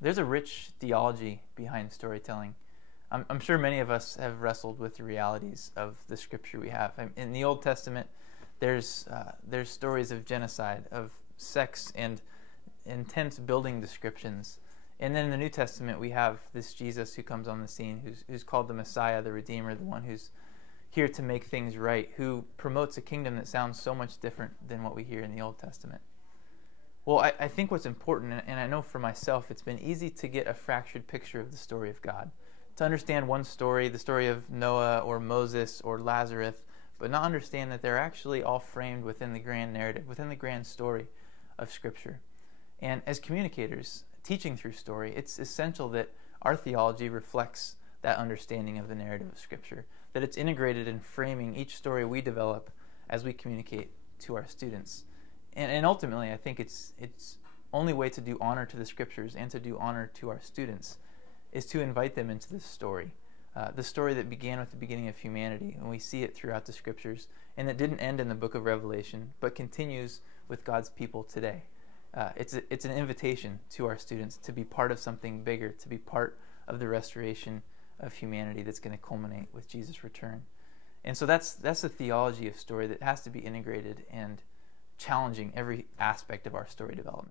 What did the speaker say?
There's a rich theology behind storytelling. I'm sure many of us have wrestled with the realities of the scripture we have. In the Old Testament, there's stories of genocide, of sex, and intense building descriptions. And then in the New Testament, we have this Jesus who comes on the scene, who's called the Messiah, the Redeemer, the one who's here to make things right, who promotes a kingdom that sounds so much different than what we hear in the Old Testament. Well, I think what's important, and I know for myself, it's been easy to get a fractured picture of the story of God. To understand one story, the story of Noah or Moses or Lazarus, but not understand that they're actually all framed within the grand narrative, within the grand story of Scripture. And as communicators, teaching through story, it's essential that our theology reflects that understanding of the narrative of Scripture, that it's integrated in framing each story we develop as we communicate to our students. And ultimately, I think it's only way to do honor to the Scriptures and to do honor to our students is to invite them into this story. The story that began with the beginning of humanity, and we see it throughout the Scriptures, and that didn't end in the book of Revelation, but continues with God's people today. It's an invitation to our students to be part of something bigger, to be part of the restoration of humanity that's going to culminate with Jesus' return. And so that's a theology of story that has to be integrated and challenging every aspect of our story development.